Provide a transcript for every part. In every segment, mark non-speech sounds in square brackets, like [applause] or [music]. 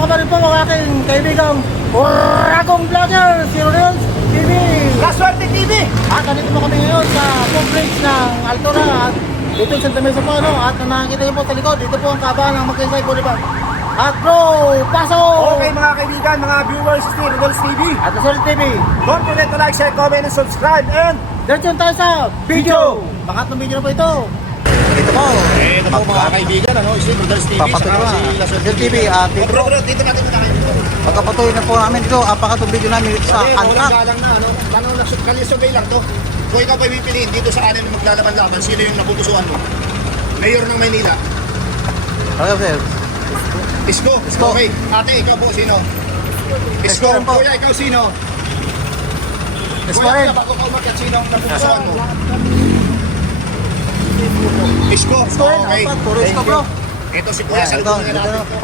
ko pa rin po ang aking kaibigang Ragong Vlogger, si Reels TV. Kaswerte TV! At nandito po kami ngayon sa bridge ng Altura at dito sa Santa Mesa po ano at nakikita niyo po sa likod dito po ang kabahan ng Magsaysay Boulevard. At bro, pasok! Okay mga kaibigan, mga viewers ni Rebels TV. At Solid TV, Don't forget to like, share, comment, and subscribe. And diretso tayo sa video! Pangatlong video na po ito. Dito po. Ito po mga kaibigan, ano, si Rebels TV. Papatuloy saka si La Suerte Del TV at Oh, bro, bro, dito natin na tayo. Magkapatuloy na po namin dito ang pangatlong video namin dito sa Antrac. galang na, ano, ano, kalisugay lang to. Kung ikaw pa pipiliin dito sa anin maglalaban-laban, sino yung napupusuan mo? Mayor ng Maynila. Ano sir? Isko. Isko. Okay. Ate, ikaw po sino? Isko Isko. Kuya, ikaw sino? Isko rin. kuya, bago ka umakyat, sino ang napupusuan mo? Isko. Isko rin. Okay. Apat, puro isko bro. Ito si Kuya, Ah, sa ito, lubungan ito, natin ito. to.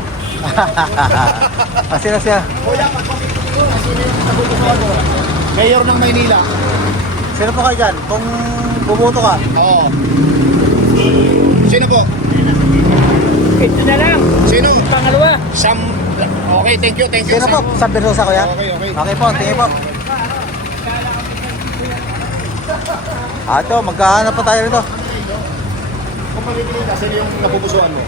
Ah, sila siya. Kuya, pag pumipili ko, sino yung napupusuan mo? Mayor ng Maynila. Sino po kayo dyan? Kung bumoto ka. Oo. Sino po? Ito na lang. Sino? Pangalawa. Sam... Okay, thank you, thank you. Sino po? Sam. San Bersosa kuya? Okay, okay. Okay po, tingin po. Ah, ito, magkahanap pa tayo rito. Kung pamipili ka, sino yung napupusuan mo?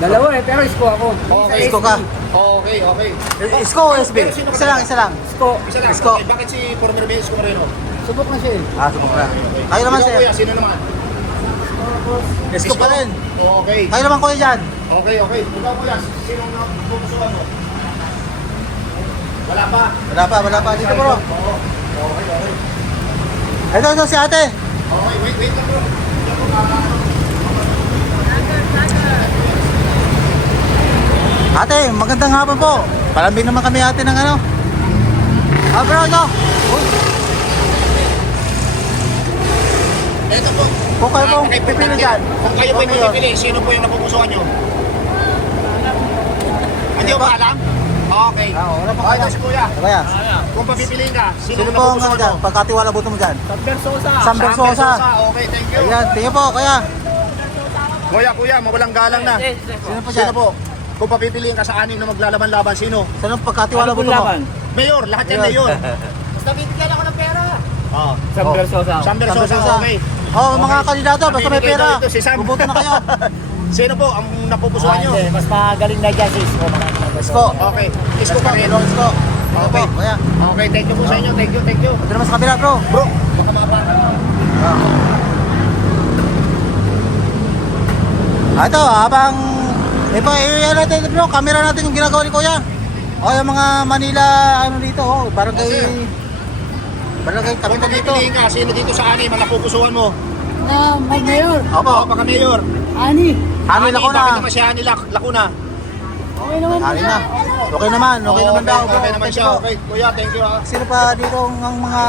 Dalawa eh, pero isko ako. Okay. Isko ka. Okay, okay. Eh, Isko o SB? Isa lang, isa lang. Isko. Isa lang. Isko. Okay, bakit si Former Mayor Isko Moreno? Subok na siya eh. Ah, subok na. Kayo naman sir. Kuya, sino naman? Isko pa rin. Okay. Kayo naman kuya dyan. Okay, okay. Ikaw kuya, sino ang napupusuan mo? Wala pa. Wala pa, wala pa. Dito bro. Oo. Okay, okay. Ito, ito si ate. Okay, wait, wait lang bro. Ate, magandang hapon po. Palambing naman kami ate ng ano. Ah, bro, ito. Po. Kung kayo Ah, pong pipili importante. dyan. Kung kayo po pipili, sino po yung napupusuan nyo? Hindi ko ba alam? Okay. Ah, wala pa Okay, kaya. si kuya. Kuya, Kung papipiliin ka, sino, sino po ang ano dyan? Pagkatiwala buto mo dyan. Sander Sosa. Sam Sam Bersosa. Okay, thank you. Ayan, tingin po, kuya. Kuya, kuya, mawalang galang na. Sino po Sino dyan? po? Kung papipiliin ka sa anim na maglalaban-laban, sino? Sino pagkatiwala Ano buto pong mo? laban? Mayor, lahat yan mayor. [laughs] Basta bibigyan ako ng pera. Oh. Sander Sosa. Sam Sam Bersosa, Bersosa. okay. Oh, mga kandidato, basta may pera. ito si Sam. Bubuto na kayo. [laughs] Sino po ang napupusuan nyo? Ah, Mas magaling na dyan si Isko. Isko. Okay, isko pa rin. Isko. Okay. Okay, thank you po sa inyo. Thank you, thank you. Ito naman sa kabila, bro. Bro, huwag ka mababa. Ah, ito, habang Ipa, i-ano natin bro, camera natin yung ginagawa ni Kuya. O yung mga Manila, ano dito, oh, barangay, Sir. barangay na dito. sino dito sa ang napupusuan mo? Ah, mag-mayor. Oo, Opo, baka mayor. Ani. Bakit Lacuna. naman si Ani Lac- Lacuna? Okay naman. Hani na. Okay naman, okay naman daw. Okay naman siya. Okay, kuya, thank you ha. Sino pa dito ang mga.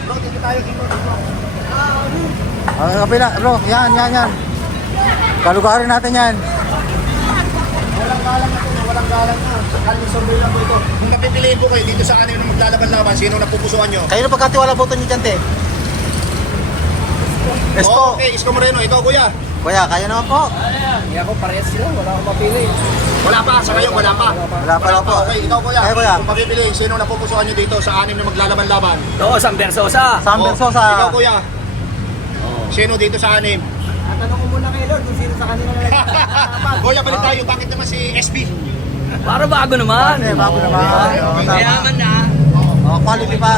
Bro, dito tayo dito. ah, kabila, bro, yan, yan, yan. Kalugarin natin yan. Walang galang na to, walang galang na. Lang po ito. Kung napipiliin po kayo dito sa anim na maglalaban-laban, sino ang napupusuan nyo? Kayo na pagkatiwala boto niyo dyan, te. Esko. Okay, Isko Moreno, ikaw kuya. Kuya, kaya naman po. Hindi ako parehas sila. Wala akong mapili. Wala pa, sa ngayon wala pa. Wala pa lang po. Okay, ikaw kuya. Kaya, kuya. Kung papipiliin, sino ang napupusuan nyo dito sa anim na maglalaban-laban? Oo, Sander Sosa. Sam Oh, Bersosa. Ikaw kuya. Sino dito sa anim? Tatanong ko muna kay Lord kung sino sa kanila na [laughs] Kuya, balik tayo. Bakit naman si SB? Para bago naman. Eh, bago naman. Tama. Mayaman na. Oh, quality pa.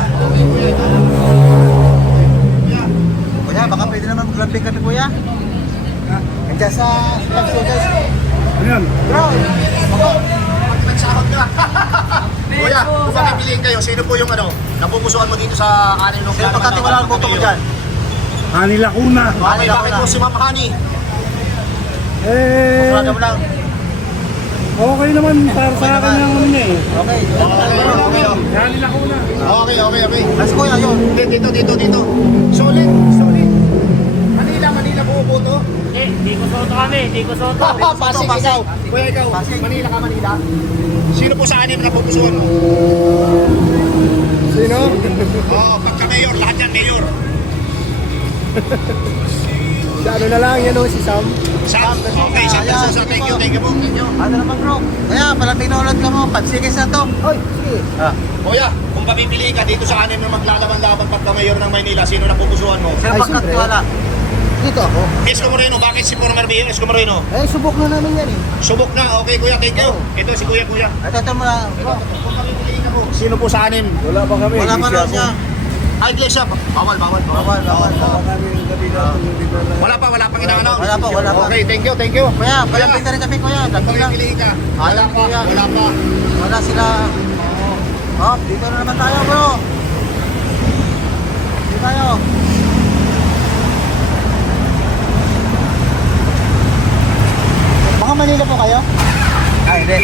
Kuya, baka pwede naman maglambing kami, kuya. Nandiyan sa Exodus. Ayan. Bro, Nagsahod ka. [laughs] Kuya, kung papipiliin kayo, sino po yung ano, napupusuan mo dito sa anim nung sino pagkatiwala ang boto mo dyan? Hani Lacuna. Bakit, bakit po si Ma'am Hani? Eh, Kurada mo lang. okay naman para sa akin yung ano eh. Okay. Okay, okay, okay. Hani Lacuna. Okay, okay, okay. Kasi kuya, yun. Dito, dito, dito, dito. Solid, solid. Manila, Manila po po to. Eh, di ko soto kami. Di ko soto. Pasig, Pasig. ikaw. Kuya, ikaw. Pasig. Manila ka, Manila. Sino po sa anim na napupusuan mo? Sino? [laughs] Oo, pagka mayor, lahat yan mayor. Si ano na lang, yan o, si Sam. Sam, okay, Sam Versosa, sige thank you, thank you po. Ano naman bro? Kaya pala pinulad ka mo, pansigis na to. Oy, sige. Ah. Kuya, kung papipiliin ka dito sa anim na maglalaban-laban pagka mayor ng Maynila, sino na pupusuan mo? Sino pagkatiwala? Dito ako. Isko Moreno, bakit si former mayor Isko Moreno? Eh, subok na namin yan eh. Subok na, okay kuya, thank you. Ito si kuya, kuya. Ito, ito mo na. Sino po sa anim? Wala pa kami. wala pa raw siya. Ay, Iglesia, bawal, bawal, Bawal, bawal, Oo. bawal. Wala. Wala pa, wala pang ina-announce. Wala pa, wala pa. Okay, thank you, thank you. Kuya, palambing na rin kami kuya. Lagi lang. wala pa, Kuya. wala pa. Wala sila. Oh, dito na naman tayo bro. Dito tayo. Manila po kayo? Ah, hindi.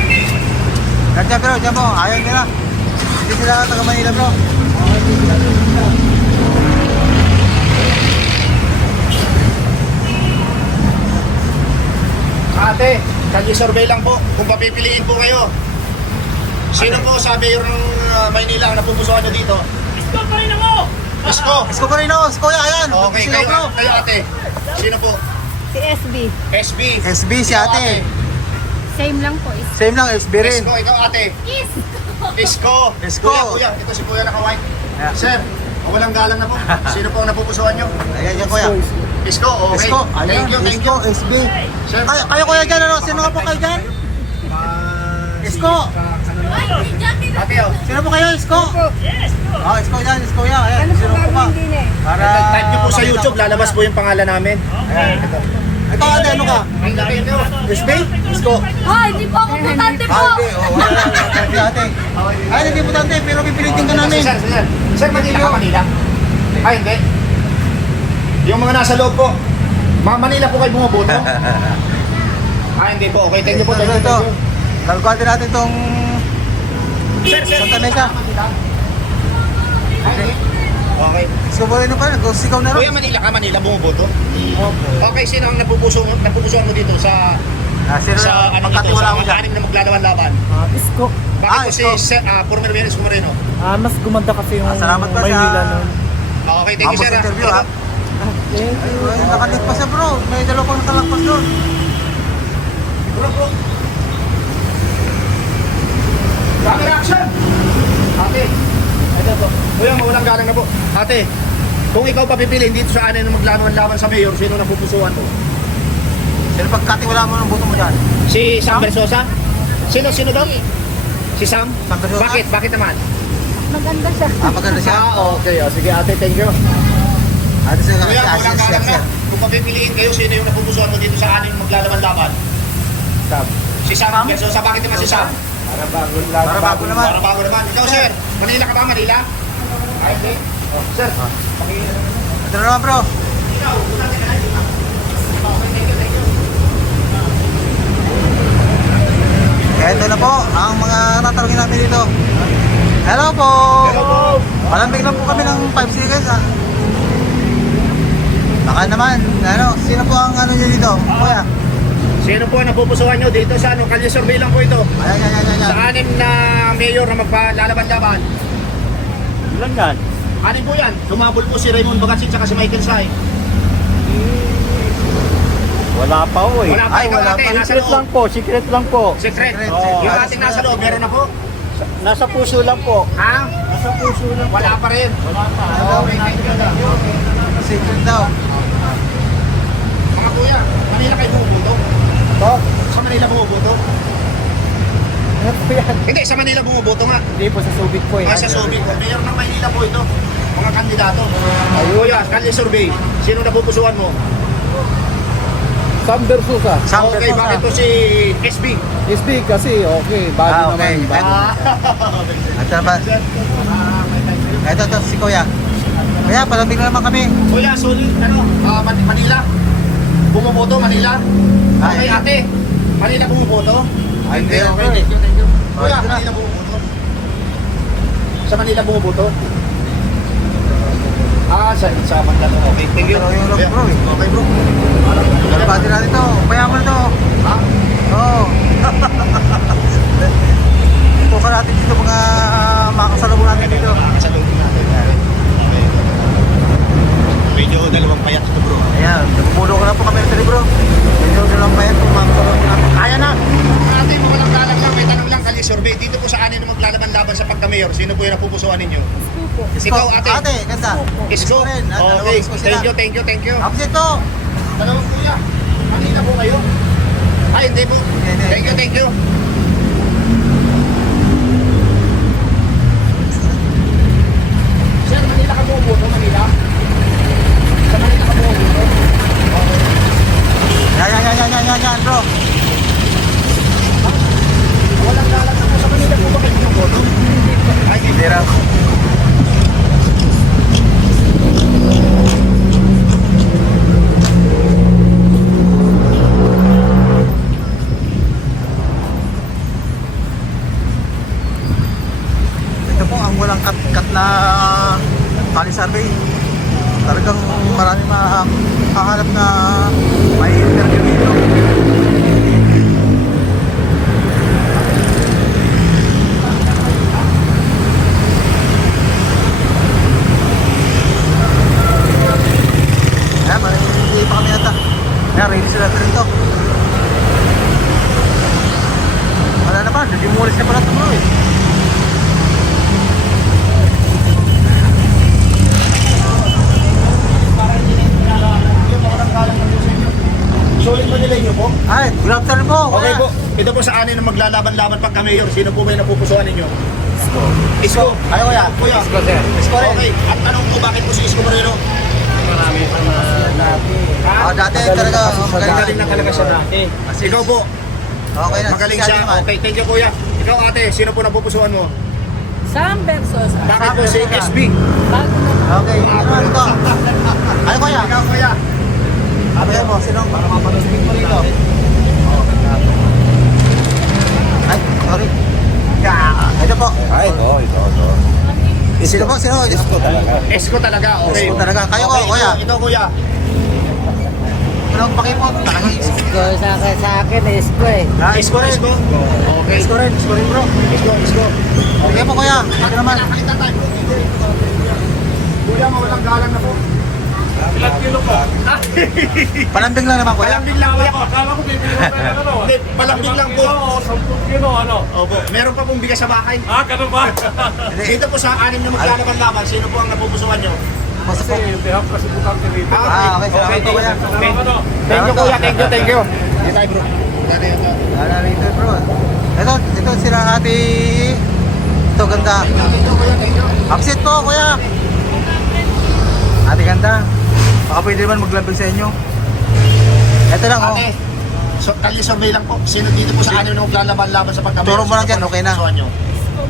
Nandiyan bro, dyan po. Ayaw nila. Hindi sila taga Manila bro. Ate, kalye survey lang po. Kung papipiliin po kayo. Sino po sa mayor ng uh, Maynila ang napupusuan nyo dito? Isko pa rin ako! Isko! Isko ko rin ako. Kuya, ayan. Okay, Sino kayo, bro? kayo ate. Sino po? Si SB. SB. SB si ate. Same lang po. Is Same lang, SB rin. Isko, ikaw ate. Isko. Isko. Kuya, kuya. Ito si kuya naka-white. Yeah. Sir, walang galang na po. [laughs] Sino po ang napupusuan nyo? Ayan yan kuya. Isko, okay. Isko, Thank ayan. you, thank Isko, you. SB. Sir, Kayo, kayo kuya dyan, ano? Sino nga po kayo dyan? Isko. Oh. Sino po kayo, Isko? Oh, Isko yan, Isko yan. Ayan, ano po sino po gagawin din eh. Para... Type nyo po sa YouTube, lalabas po yung pangalan namin. Ayan. Ito, ate, ano ka? Ang dami nyo. SB? Isko? Ah, hindi po ako butante po. Ah, hindi. Oh, wala. Ate, ate. Ay, hindi po tante, pero pipilitin ka namin. Sir, sir, sir, Manila ka, Manila? Ay, hindi. Yung mga nasa loob po, mga Manila po kayo bumuboto? [laughs] ah, hindi po. Okay, thank you po. Ito, Thank you, ito. thank you. Natin itong Sir, sir. Santa Mesa. Okay. Isko po rin pa, nagsigaw na Kuya, rin. Manila ka, Manila bumuboto? Opo. Okay, sino ang napupuso, napupusuan mo dito sa Ah, sino sa na ano dito, pagkatiwala sa mga anim na maglalaban-laban? Ah, Isko. Bakit Ah, po si ito. Sir, ah, former Mayor Isko Moreno? Ah, mas gumanda kasi yung Ah, salamat pa Maynila sa- nun. Ah, Okay, thank you, sir. ah. interview, ha? Thank you. Ay, Nakalit pa siya bro. May dalawa pang nakalagpas doon. Bro, bro. Camera action! Ate, ito po. Kuya, mawalang galang na po. Ate, kung ikaw papipiliin dito sa anin na maglaban-laban sa mayor, sino napupusuan mo? Sino pagkatiwala mo ng buto mo dyan? Si Sam Versosa? Sino, sino daw? Si Sam? Sam Versosa? Bakit? Bakit naman? Maganda siya. Ah, maganda siya. Ah, okay. Oh, sige, ate, thank you. Ate siya, Kuya, siya, walang siya, galang na. Kung papipiliin kayo, sino yung napupusuan mo dito sa anin maglalaban-laban? Sam. Si Sam Versosa. Bakit naman si Sam? Para bago Para bago naman. Para bago naman. Ikaw, sir. Manila ka ba? Manila? Ay, hindi. Oh, sir. Ito na naman bro. Ikaw, una ka na. Kaya ito na po ang mga tatanungin namin dito. Hello po! Hello po. Palambing lang po kami ng 5 seconds ha. Baka naman, ano, sino po ang ano nyo dito? Kuya. Sino po ang napupusuan nyo dito sa ano? Kalye survey lang po ito. Ayan, ayan, ayan, ayan. Sa anim na mayor na magpalalaban-laban. Ilan yan? Anim po yan. Lumabol po si Raymond Bagasin at si Michael Sai. Wala pa ho eh. Wala pa Ay, ikaw wala ate. pa. Nasa Secret loob. lang po, secret lang po. Secret. Secret. Oh. Yung ating nasa loob, meron na po. Nasa puso lang po. Ha? Nasa puso lang po. Wala pa rin. Wala pa. Thank you. thank you. Secret daw. Mga kuya, Manila kayo bumubuto? Po? Sa Manila bumubuto? Ano po yan? Hindi, sa Manila bumubuto nga. Hindi po sa Subic po eh. Ay, sa Subic po. Mayor ng Maynila po ito. Mga kandidato. Kuya, kalye survey. Sino napupusuan mo? Sam Versusa. Sam okay, bakit to si SB? SB kasi okay, bago Ah, okay. naman. Bago. Ah. [laughs] Ito naman. Ito, ito, si Kuya. Kuya, palambing na naman kami. Kuya, solid, ano, ah, Man- Manila. Bumuboto, Manila. Okay, Ay. ate. Manila bumuboto? Ay, hindi, okay. Thank you, thank you. Kuya. Manila bumuboto. Sa Manila bumuboto? Ah, sa, sa Mandalo. Okay, thank you. Yung lang, bro. Okay, bro. Kalabati natin to. Payaman to. Ha? Oo. [laughs] Tukan natin dito mga uh, makasalubong natin dito. medyo dalawang payat ito bro. Ayan, bumulo ko na po kami ito bro. Medyo dalawang payat po mga bro. Kaya na! Ate, mo lang lalag lang. May tanong lang kali survey. Dito po sa anin naman lalaban-laban sa pagka-mayor. Sino po yung napupusuan ninyo? Isko po. Ikaw ate. Ate, ganda. Isko. Ah, okay, thank you, thank you, thank you. Tapos ito. Dalawang kuya. Kanina po kayo? Ay, hindi po. Thank you, thank you. Ang walang cut-cut na tali survey. Talagang marami makakahanap na may interview dito. Ayan, marami pa kami yata. Ayan, ready sila. Wala na pa, dimulis na pala ito eh. Manila niyo po? Ay, good afternoon po. Okay kuya. po. Ito po sa anin na maglalaban-laban pagka-mayor. Sino po ba yung napupusuan ninyo? Isko. Isko. Ay, kuya. Kuya. Isko, sir. Isko rin. Okay. At tanong ko bakit po si Isko Moreno? Marami pa na Ah, dati talaga magaling na talaga siya dati. Ikaw po. Okay na. Magaling siya. Okay, thank you kuya. Ikaw ate, sino po napupusuan mo? Sam versus Bakit po si. SB? bago na Okay, ano ano to? [laughs] Ano kuya? Ikaw kuya. Sabi mo, sino? Para mapalustig mo rito. Ay, sorry. Ito po. Ay, ito, ito, ito. Sino po? Sino? Isko talaga. Isko talaga. Okay. Isko talaga. Kayo Okay, kuya. Ito, ito kuya. Anong pakipot? Talagang Isko. Sa akin, sa akin, isko eh. Ah, Isko, Isko. Okay. Isko rin. Isko rin bro. Isko, Isko. Okay po kuya. Ito naman. Kuya, mawalang galang na po. Po? [laughs] Palambing lang naman kuya. Palambing lang kuya. Akala ko bibili mo na ano. Hindi, palambing lang po. Oo, 10 kilo, ano? Opo. Meron pa pong bigas sa bahay. Ah, ganun ba? Dito po sa anim na maglalaban-laban, sino po ang napupusuan nyo? Kasi po. ako kasi butante rito. Ah, okay. Salamat po kuya. Ano? Thank you kuya, thank you, thank you. Dito tayo bro. Wala rito bro. Ito, ito sila ate. Ito ganda. Upset po kuya. Ate ganda. Baka pwede naman maglambing sa inyo. Ito lang oh. Ate, so, kali survey lang po. Sino dito po sa anim na maglalaban-laban sa pagkabay? Turo mo lang dyan, okay na. Isko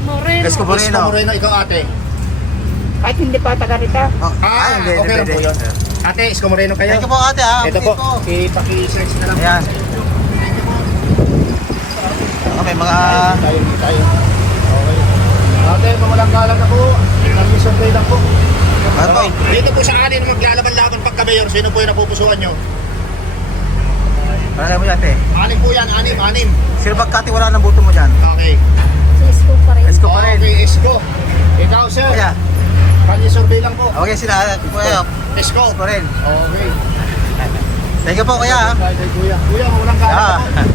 Moreno. Isko Moreno. Moreno. Moreno, ikaw ate. Kahit hindi pa taga rito. Oh, Ah, hindi, okay lang po yun. Ate, Isko Moreno kayo. Thank you po ate ha. Ito Update po, ipaki-search na lang. Ayan. Ako may mga... Tayo, tayo. Okay. Ate, mawalang galang na po. Kali survey lang po. Ano po? Dito po sa anin na maglalaban-laban pagka-mayor, sino po yung napupusuan nyo? Para mo ate. Anim po yan, anim, anim. Sino ba katiwala ng boto mo dyan? Okay. Isko pa rin. Isko pa rin. Okay, Isko. Ikaw, sir. Kuya. Kali survey lang po. Okay sila. Kuya. Isko. Isko rin. Okay. Thank you po kuya Kuya. Kuya, galang Ah. po.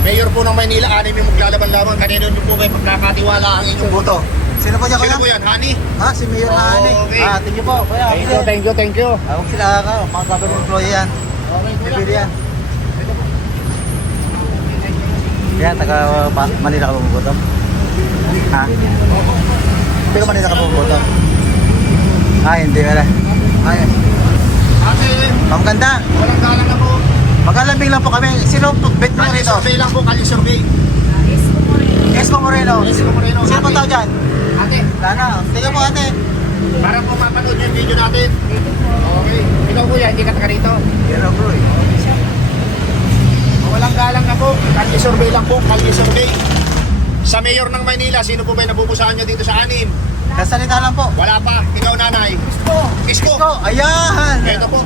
Mayor po ng Maynila, anim yung maglalaban-laban. Kanino nyo po kayo pagkakatiwala ang inyong boto? Sino po niya kuya? Sino po yan, Hani? Ha, si Mayor Oh, Hani. okay. Ah, thank you po. Kuya. Thank you, thank you, thank you. Awag sila ka. Mga government employee yan. Okay, Kuya. Bibili yan. Yan, taga Pa- Manila ka bumuboto? Ha? Taga Manila ka bumuboto? Ah, hindi wala. Ay, Ate, ang ganda. walang galang na po. Maglalambing lang po kami. Sino po bet mo Kali rito? survey lang po, kali survey. Moreno. Esco Moreno. Isko Moreno. Sino po tao dyan? Ate, Wala na. Tingnan po ate. para po mapanood yung video natin. Okay. Ikaw kuya, hindi ka taga rito. Yan bro eh. Walang galang na po. Kali survey lang po, kali survey. Sa mayor ng Maynila, sino po ba napupusahan nyo dito sa anim? Kasalita lang po. Wala pa. Ikaw nanay. Isko. Isko. Isko. Ayan. Ito po.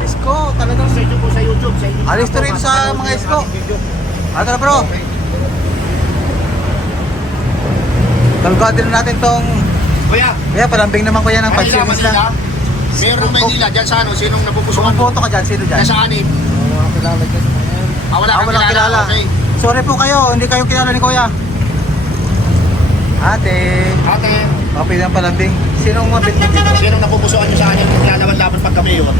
Isko. Talagang Sa inyo po sa YouTube. Sa inyo Alis to rin sa mga Isko. Ano na bro? Talgado na natin tong... Kuya, Kaya palambing naman kuya ng 5 Manila, seconds Manila. Mayor ng Maynila, dyan sa ano, sinong napupusuan mo? Sumaboto ka dyan. Sino dyan? Nasa anim. Ah, wala Ah, kang walang kilala. kilala. Okay. Sorry po kayo. Hindi kayo kilala ni kuya. Ate, Ate, kapit ng palambing. Sino ang mabit mo dito? sinong napupusuan nyo sa anim na maglalaban-laban pagka mayor? Ano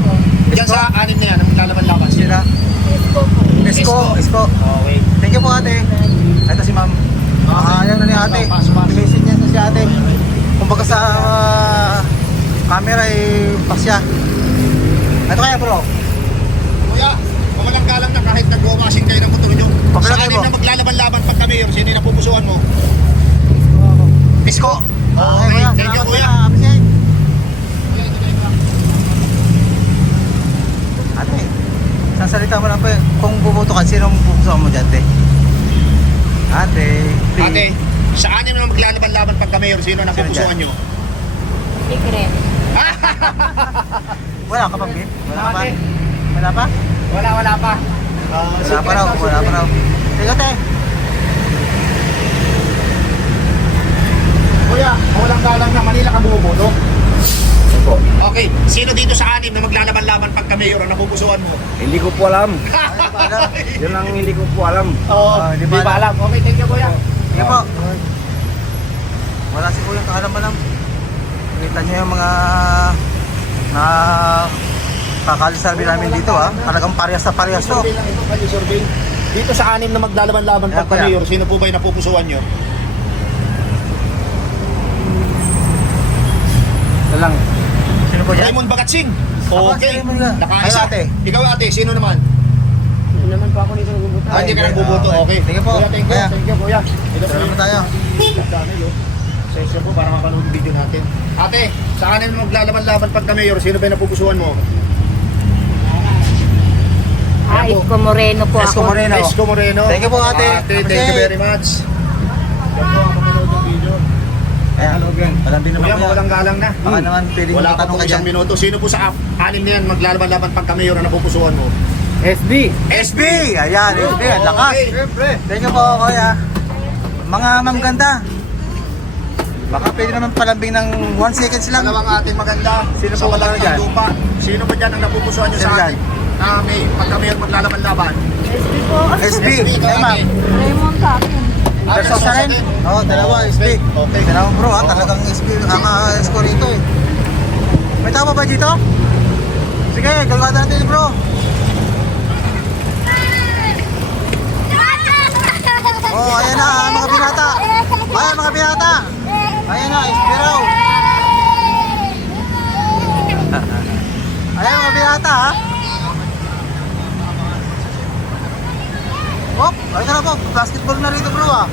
po? Diyan sa anim na yan, ang maglalaban-laban. Sila? Isko po. Isko, Isko. Okay. Thank you po ate. Ito si ma'am. Ah, ayaw na ni ate. Message niya na si ate. Kumbaga sa ah, camera ay pasya. Ito kaya bro. Kuya, kung walang galang na kahit nag-umasin kayo ng motor nyo, sa anim na maglalaban-laban pagka mayor, sino yung napupusuan mo? Isko. Okay, kuya. thank you kuya. Appreciate. Ate, isang salita mo lang po eh. Kung bubuto ka, sino pupusuan mo dyan, te? Ate, please. Ate, sa anim na maglalaban-laban pagka mayor, sino ang napupusuan nyo? Secret. [laughs] Wala ka pa, Bin? Wala ka pa? Wala pa? Wala, wala pa. Wala pa raw, wala pa raw. Sige, te. Kuya, kung walang galang na Manila ka bumuboto? Okay, sino dito sa anim na maglalaban-laban pagka mayor ang napupusuan mo? Hindi ko po alam. [laughs] Yun ang hindi ko po alam. Oo, Ah, di di ba alam? Okay, thank you kuya. Sige po. Wala si Kuya kaalaman Kita niyo yung mga na kakalisabi namin dito ha. Talagang parehas na parehas to. Survey lang ito, kali survey. Dito sa anim na maglalaban-laban Kaya, pagka kuya. mayor, sino po ba yung napupusuan nyo? Ito lang. Sino po dyan? Raymond Bagatsing. Okay. Raymond. Nakaisa. Ay, ate. Ikaw ate, sino naman? Hindi naman po ako dito nagbubuto. Ah, hindi ka nagbuboto. okay. Okay. Sige po. Kuya, thank you. Kuya. Thank you, kuya. Ito po Salamat yung tayo. Dami yun. Session po para mapanood yung video natin. Ate, sa anim na maglalaban-laban pagka mayor, sino ba yung napupusuan mo? Ah, Isko Moreno po Isko ako. Moreno. Isko Moreno. Thank you po, ate. Ate, thank you very much. Yan po ang. Ayan. Walang din naman Kuya, kuya. walang galang na. Baka naman pwedeng Wala pa matanong ka isang dyan. minuto. Sino po sa ap- anim na yan maglalaban-laban pagka mayor ang napupusuan mo? SD. SB! Ayan, SB. Ang lakas. Okay, Siyempre. Thank you po, kuya. Mga ma'am ganda. Baka pwede naman palambing ng 1 seconds lang. Dalawang ating maganda. Sino sa po walang maganda dyan? lupa. Sino ba dyan ang napupusuan nyo Sino sa dyan? atin? Na may pagka mayor maglalaban-laban. SB po. SB. SB, ikaw, Ayan, ma'am. Raymond sa akin. Ah, Versus sa rin? Oo, oh, dalawa, SB. Okay. Dalawa bro ha, Oo. talagang SB ang uh, score ito eh. May tama ba dito? Sige, gagawin natin bro. Oh, ayan na, ah, mga binata. Ayan mga binata. Ayan na, raw. [laughs] Ayan mga binata ha. Hop, ay ka na po, basketball na rito bro ah.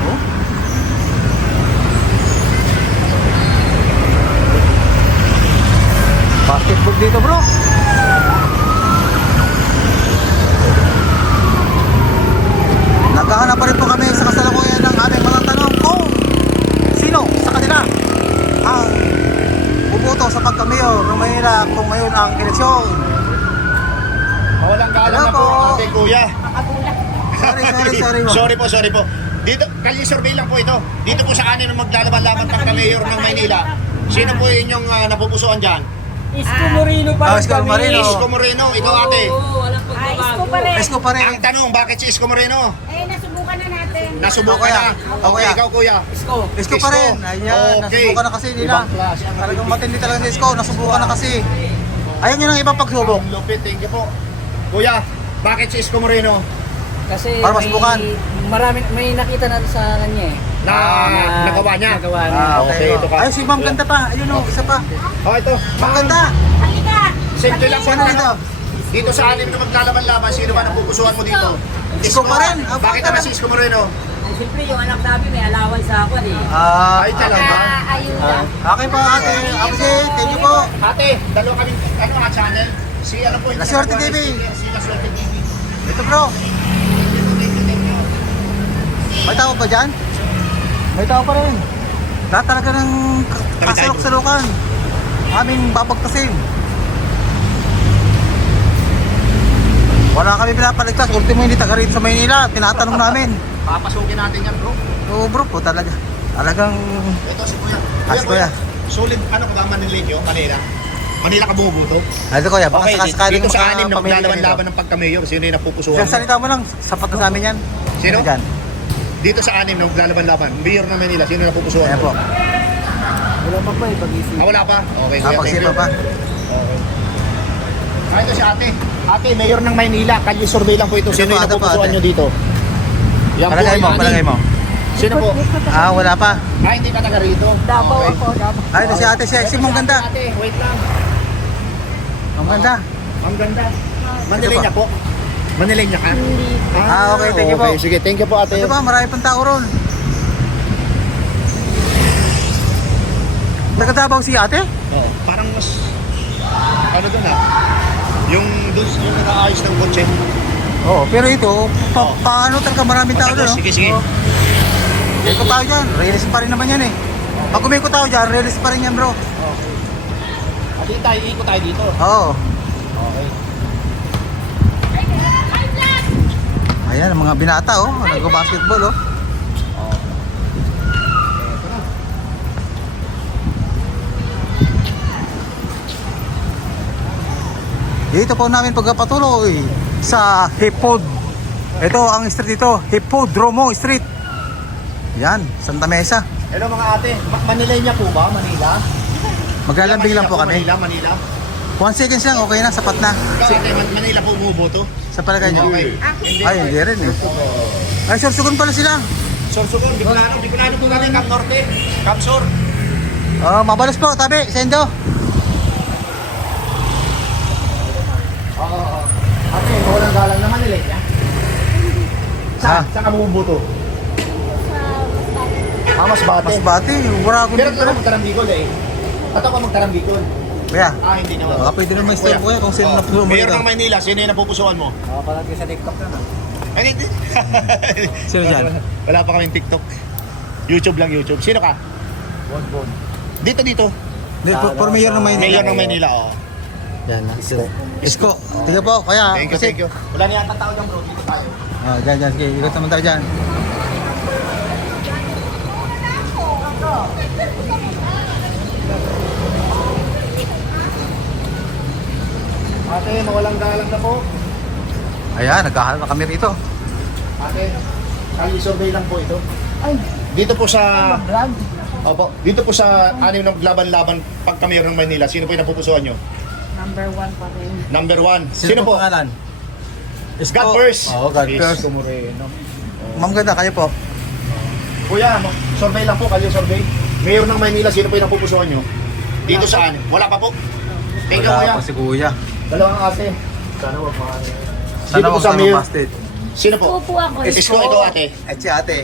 Oh. Basketball dito bro. Naghahanap pa rin po kami sa kasalukuyan ng aming mga tanong kung sino sa kanila ang bubuto sa pagkamayor ng Manila kung ngayon ang eleksyon. Walang galang Hello na po po. ang ating kuya. Sorry, sorry, sorry. bro. sorry po, sorry po. Kali survey lang po ito. Dito po sa anin ng maglalaban-laban pagka mayor ng Maynila. Sino po yung inyong ah, napupusuan dyan? Isko Moreno pa Ah, rin Isko kami. Moreno. Isko Moreno, ikaw ate. Oo, walang Ah, pagbabago. Isko pa rin. Esko pa rin. Ang tanong, bakit si Isko Moreno? Eh, nasubukan na natin. Nasubukan Ako, kuya. na. Ako, Okay, kuya. ikaw kuya. Isko. Isko pa rin. Ayan, Okay. nasubukan na kasi nila. Ang Talagang matindi. matindi talaga si Isko. Nasubukan na kasi. Ayan yun ang ibang pagsubok. Ang lupit, thank you po. Kuya, bakit si Isko Moreno? Kasi Para may, masubukan. maraming, may nakita na sa kanya eh. Na- nagawa niya? Nagawa niya. Ah, okay, okay. ito ka. Ayun, si Ma'am Ganda pa. Ayun o, isa pa. Oh, ito. Ma'am Ganda. Halika. Simple lang po. Sino dito? Dito sa anim na maglalaban-laban, sino ba napupusuan mo dito? Isko pa rin. Ah, Bakit naman si Isko Moreno? Siyempre yung anak namin may alawan sa ako eh. Ah, Ay, talaga. Ah, ayuda. Okay po ate. Apsi, thank you po. Ate, dalawa kami, ano nga channel? Si ano po? yung La Suerte ginagawa TV. Si La Suerte TV. Ito bro. Thank you, thank you. May tao pa dyan? May tao pa rin. Lahat talaga ng kasalok-salukan. Aming babagtasin. Wala kami pinapaligtas. Ultimo hindi taga rito sa Maynila. Tinatanong namin. Papasukin natin yan bro. Oo bro po talaga. Talagang Ito si Kuya. Ah, si Kuya. Solid, ano ka ba Maniligyo? Kanina? Manila ka bumubuto? Ano kuya, baka Okay, sakasakaling dito sa anim na maglalaban-laban ng pagka-mayor, sino yung napupusuan Isang mo? salita mo lang, sapat na sa amin yan. Sino? Ano dyan? Dito sa anim na maglalaban-laban, mayor ng Manila, sino napupusuan Ayan mo? po. Wala pa pa eh, pag-isip. Ah, wala pa? Okay, Ah, kuya, thank pagsipa you. pa. Okay. Ah, ito si ate. Ate, mayor ng Maynila. Kalye survey lang po ito. Sino Ito po, yung ate po, napupusuan ate. nyo dito? Yan Palagay ay mo, anim. palagay mo. Sino po? Ah, wala pa. Ah, hindi ka taga rito. Davao Okay. ako, Davao. Ay, ito si ate sexy mo, ang ganda. Ate, wait lang. Ang ganda. Ang ganda. Manilenya po. Manilenya ka? Ah, okay, thank you po. Okay, sige, thank you po ate. Ito ba, marami pang tao ron. Nagkatabaw si ate? Oo, parang mas, ano doon ah, yung doon yung nag-aayos ng kotse. Oo, pero ito, pa, Oo. paano talaga maraming tao doon, no? Sige, sige. Ikot tao dyan, release pa rin naman yan eh. Pag umikot tao dyan, release pa rin yan bro. At dito tayo, ikot tayo dito. Oo. Okay. Ayan, ang mga binata oh, nag-basketball oh. Dito po namin pagpapatuloy sa Hipod. Ito ang street dito, Hipodromo Street. Yan, Santa Mesa. Hello mga ate, Ma- Manilenya po ba? Manila? Maglalambing lang po kami. Manila, Manila. One seconds lang, okay na, sapat na. Manila po umuboto? Sa palagay nyo. Okay. Ay, hindi rin eh. Ay, sursugon pala sila. Sorsogon, Bicolano, Bicolano po kami, Camp Norte, Camp Sur. Oh, mabalos po, tabi, sendo. Oo. Ate, walang galang na Manilenya. Saan? Ah. Saan ka bumuboto? Ah, mas bate. Mas bati, wala akong Pero dito. ito magtarambikol eh. Ato ka magtarambikol. Kuya, Ah, hindi naman. baka pwede naman istorbo kuya kung sino Oh, napuso mo Mayor dito. ng Maynila, sino yung napupusuan mo? Ako palagi sa TikTok na na. Ay, hindi. [laughs] Sino dyan? [laughs] Wala pa kaming TikTok. YouTube lang YouTube. Sino ka? Bon Bon. Dito, dito. Hindi, for, mayor ng Maynila. Mayor ng Maynila, oh. Yan, Isko. Isko. Tingnan po, kaya. Thank you, kasi, thank you. Wala na yata tao dyan bro, dito tayo. Ah, dyan, dyan. Sige, ikot naman tayo dyan. Ate, mawalang galang na po. Ayan, nagkahanap na kami rito. Ate, kali survey lang po ito. Ay, dito po sa... Opo, dito po sa anim ng laban-laban pagka mayor ng Maynila, sino po yung napupusuan nyo? Number one pa rin. Number one. Sino, po? pangalan? Isko. God first. Oo, God first. Moreno. Ma'am ganda, kayo po. Kuya, ma- survey lang po, kayo survey. Mayor ng Maynila, sino po yung napupusuan nyo? Dito saan? Wala pa po. Thank you, kuya. Wala pa si kuya. Dalawang ate. Sana wag mga Sana Dito po wag sa mayor. busted. Sino po? Upo ako. Isko, ikaw ate. At si ate.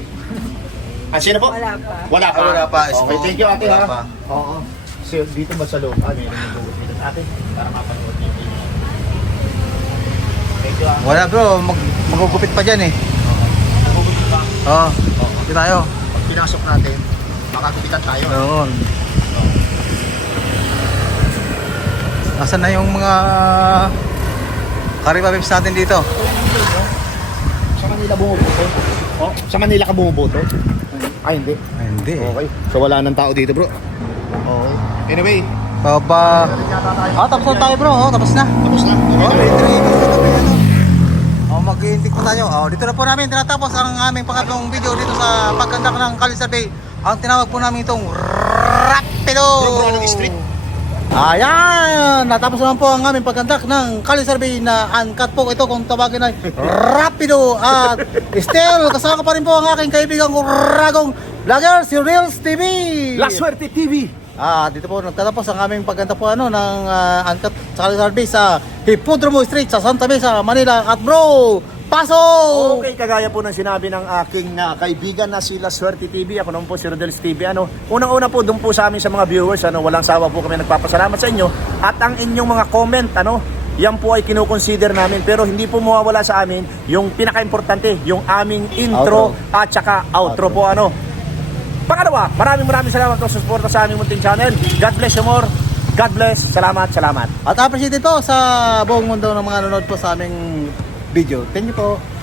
Ah, sino po? Wala pa. Wala pa. Ah, wala pa. Okay, thank you ate Wala ha. pa. Oo. So, dito ba sa loob? Ah, meron yung loob dito. Ate, para mapanood niyo. Thank you. Wala bro, mag magugupit pa dyan eh. Mabubuti ba? Oo. Hindi tayo. Pag pinasok natin, makagupitan tayo. Oo. Nasaan na yung mga Kariba Pips natin dito? Sa Manila bumuboto? Oh, sa Manila ka bumuboto? Ay, hindi. Ay, hindi eh. Okay. So wala nang tao dito, bro. Okay. Anyway, Baba. Ah, tapos na tayo bro. Oh, tapos na. tapos na. Oh, may train. Oh, po tayo. Oh, dito na po namin tinatapos ang aming pangatlong video dito sa pagkandak ng Kali Survey. Ang tinawag po namin itong Rapido. Bro, bro, street? Ayan! Natapos naman po ang aming pagkandak ng Kali Survey na uncut po ito kung tawagin ay Rapido. At [laughs] still, kasama pa rin po ang aking kaibigang ragong vlogger, si Reels TV. La Suerte TV. Ah, dito po nagtatapos ang aming pagganda po ano ng uh, Uncut sa Survey sa Hipodromo Street sa Santa Mesa, Manila. At bro, pasok! Okay, kagaya po ng sinabi ng aking ah, kaibigan na sila Swerte TV. Ako naman po si Rodels TV. Ano, unang-una po doon po sa amin sa mga viewers, ano, walang sawa po kami nagpapasalamat sa inyo. At ang inyong mga comment, ano, yan po ay kinukonsider namin pero hindi po mawawala sa amin yung pinaka-importante, yung aming intro at saka outro, po ano. Pangalawa, maraming maraming salamat po sa suporta sa aming munting channel. God bless you more. God bless. Salamat, salamat. At appreciate po sa buong mundo ng mga nanonood po sa aming video. Thank you po.